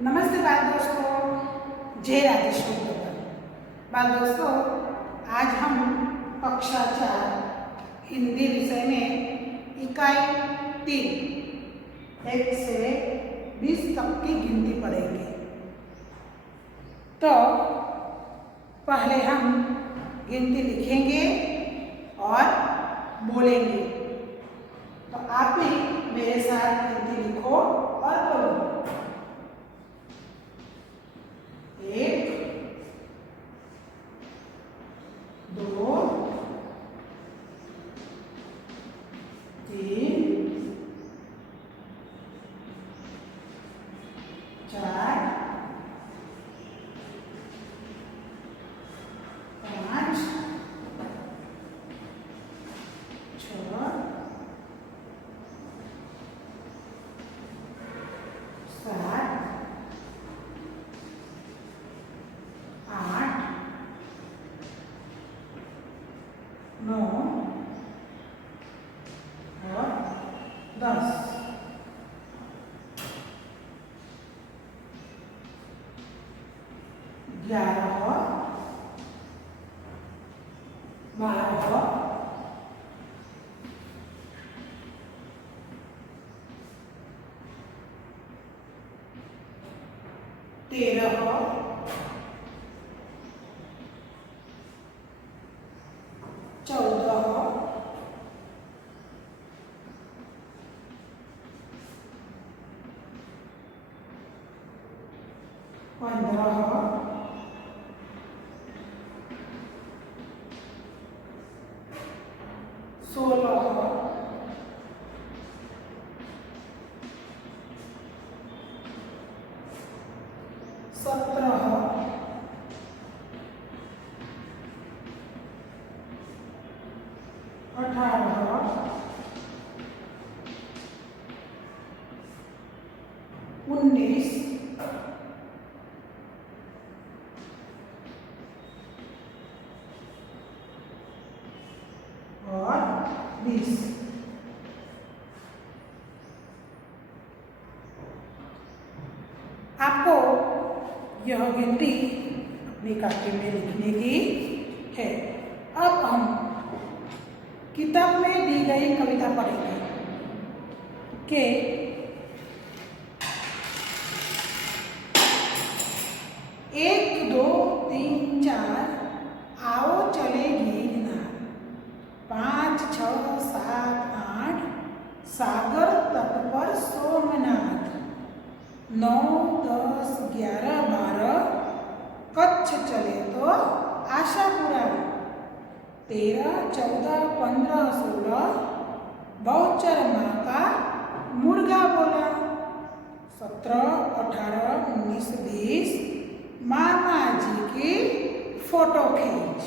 नमस्ते बाल दोस्तों, जय राजेश्वर बाल दोस्तों। आज हम कक्षा 4 हिंदी विषय में इकाई 3 1 से 20 तक की गिनती पढ़ेंगे। तो पहले हम गिनती लिखेंगे और बोलेंगे। तो आप भी मेरे साथ गिनती लिखो और बोलो। 1 2 3 4 5 6 7 8 9 और 10। 11 12 13 14 15 16 17 18 19 और 20। आपको यह गिनती अपनी कॉपी में लिखने की है। अब हम किताब में दी गई कविता पढ़ेंगे कि 1 2 3 4 आओ चले गिरनार, 5 6 7 8 सागर तट पर सोमनाथ, 9 10 11 12 कच्छ चले तो आशापुरा, 13 14 15 16 बहुचर माँ का मुर्गा बोला, 17 18 19 20 मामा जी की फोटो खींच।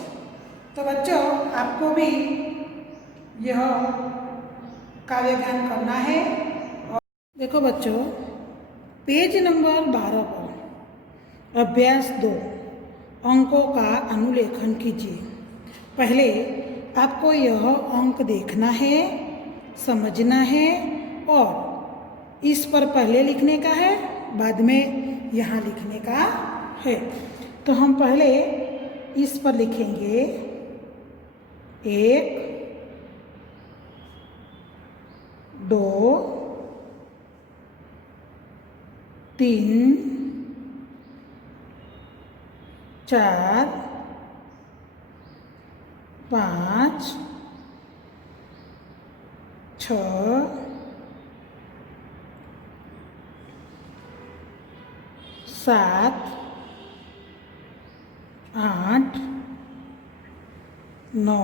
तो बच्चों, आपको भी यह काव्य गान करना है। और देखो बच्चों, पेज नंबर 12 पर अभ्यास 2 अंकों का अनुलेखन कीजिए। पहले आपको यह अंक देखना है, समझना है और इस पर पहले लिखने का है, बाद में यहाँ लिखने का है। तो हम पहले इस पर लिखेंगे 1 2 3 4 5 6 7 8 9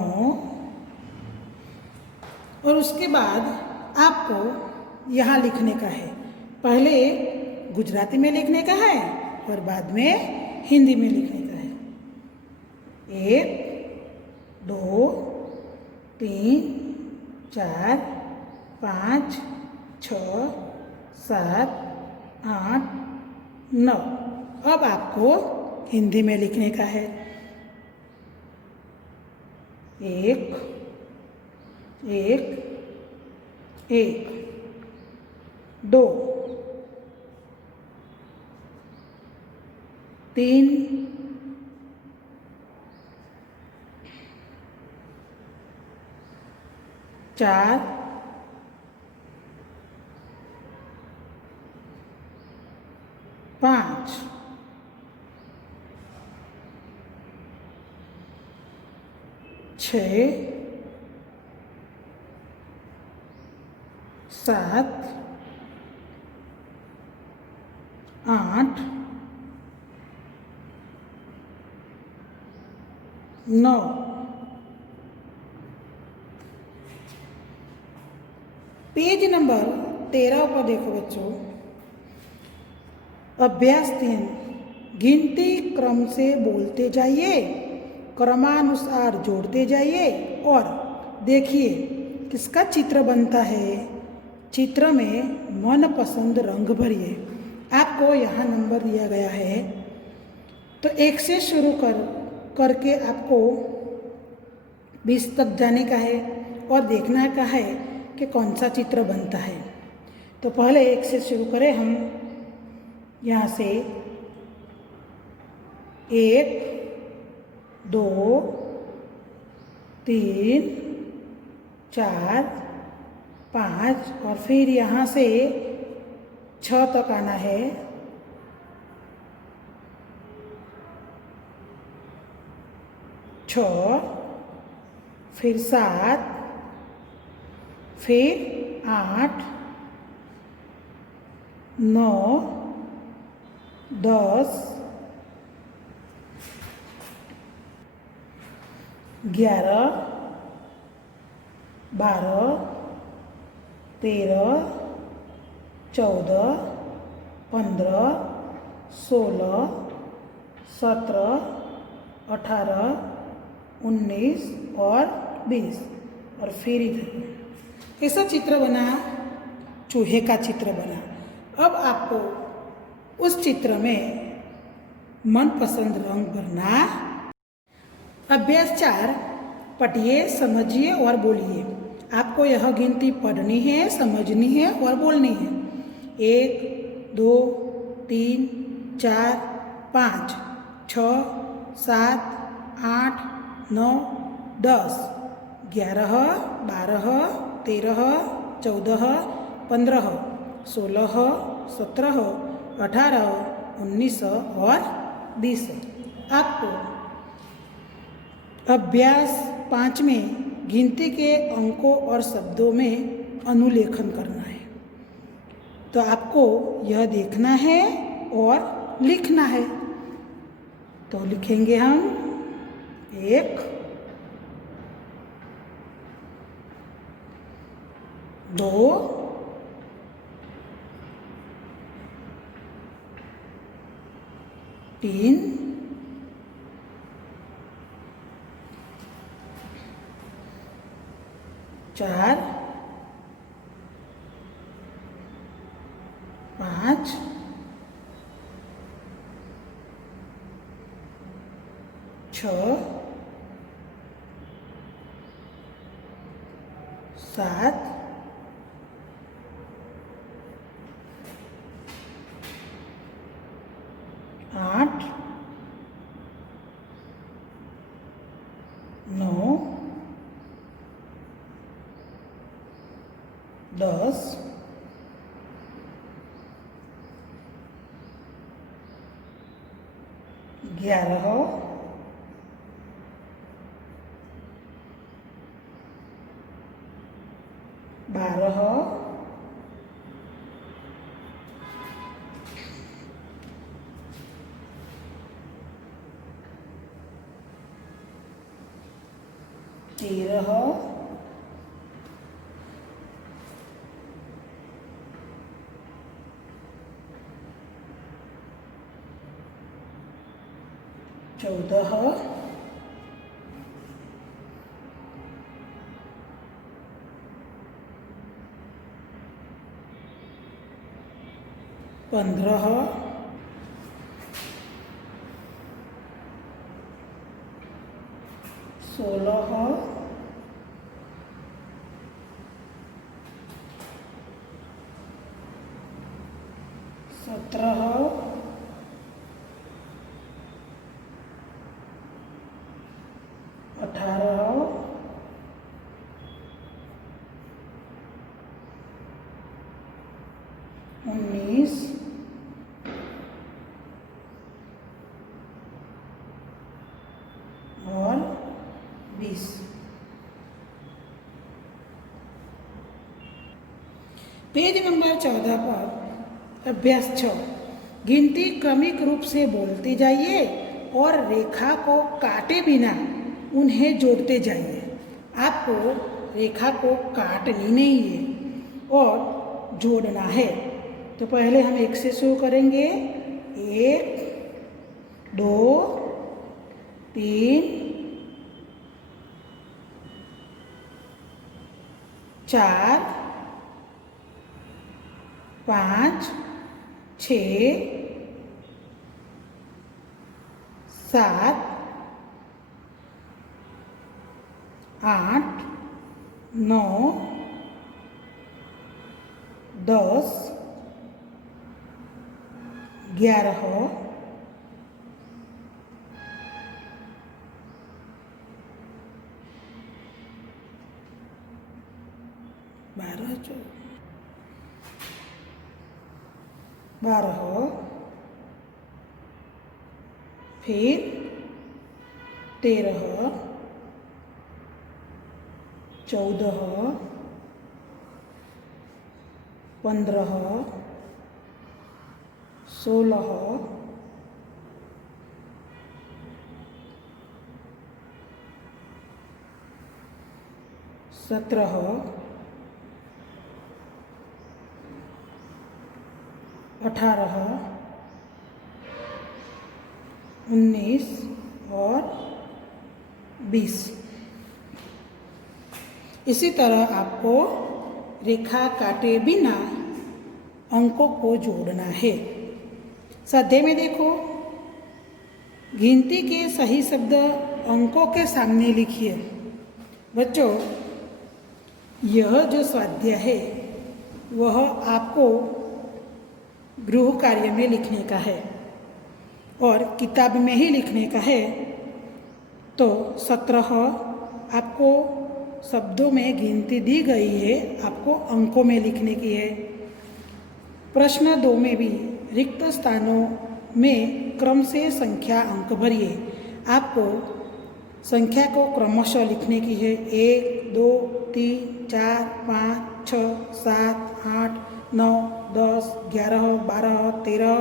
और उसके बाद आपको यहाँ लिखने का है। पहले गुजराती में लिखने का है और बाद में हिंदी में लिखने का है। 1 2 3 4 5 6 7 8 9। अब आपको हिंदी में लिखने का है। 1 1 1 2 3 4 5 6 7 8 9 पेज नंबर 13 पर देखो बच्चों, अभ्यास 3 गिनती क्रम से बोलते जाइए, क्रमानुसार जोड़ते जाइए और देखिए किसका चित्र बनता है। चित्र में मनपसंद रंग भरिए। आपको यहाँ नंबर दिया गया है, तो 1 से शुरू करके आपको 20 तक जाने का है और देखना का है कि कौन सा चित्र बनता है। तो पहले 1 से शुरू करें हम। यहाँ से 1 2 3 4 5 और फिर यहाँ से 6 तक आना है। 6 फिर 7 फिर 8 9 10 11 12 13 14 15 16 17 18 19 और 20 और फिर इधर ऐसा चित्र बना, चूहे का चित्र बना। अब आपको उस चित्र में मनपसंद रंग भरना। अभ्यास 4 पढ़िए, समझिए और बोलिए। आपको यह गिनती पढ़नी है, समझनी है और बोलनी है। 1 2 3 4 5 6 7 8 9 10 11 12 13 14 15 16 17 18 19 और 20। आपको अभ्यास 5 में गिनती के अंकों और शब्दों में अनुलेखन करना है। तो आपको यह देखना है और लिखना है। तो लिखेंगे हम 1 2 3 4 5 6 7 8 9 10 11 12 13 14 15 16 17 19 और 20। पेज नंबर 14 पर अभ्यास 6, गिनती क्रमिक रूप से बोलते जाइए और रेखा को काटे बिना उन्हें जोड़ते जाइए। आपको रेखा को काटनी नहीं है और जोड़ना है। तो पहले हम 1 से शुरू करेंगे। 1 2 3 4 5 6 7 8 9 10 11 12 फिर 13 14 15 16 17 18 19 और 20। इसी तरह आपको रेखा काटे बिना अंकों को जोड़ना है। स्वाध्याय में देखो, गिनती के सही शब्द अंकों के सामने लिखिए। बच्चों, यह जो स्वाध्याय है वह आपको गृह कार्य में लिखने का है और किताब में ही लिखने का है। तो 17 आपको शब्दों में गिनती दी गई है, आपको अंकों में लिखने की है। प्रश्न 2 में भी रिक्त स्थानों में क्रम से संख्या अंक भरिए। आपको संख्या को क्रमशः लिखने की है। 1 2 3 4 5 6 7 8 9 10 11 12 13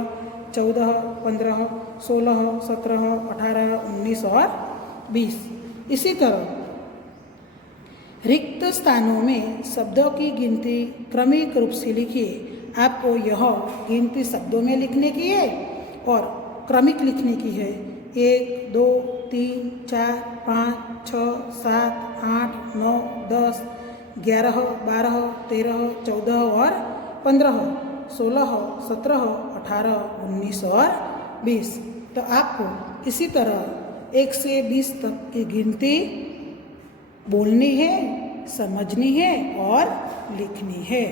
14 15 16 17 18 19 और 20। इसी तरह रिक्त स्थानों में शब्दों की गिनती क्रमिक रूप से लिखिए। आपको यह गिनती शब्दों में लिखने की है और क्रमिक लिखने की है। 1 2 3 4 5 6 7 8 9 10 11 12 13 14 और 15 16 17 18 19 और 20। तो आपको इसी तरह 1 से 20 तक की गिनती बोलनी है, समझनी है और लिखनी है।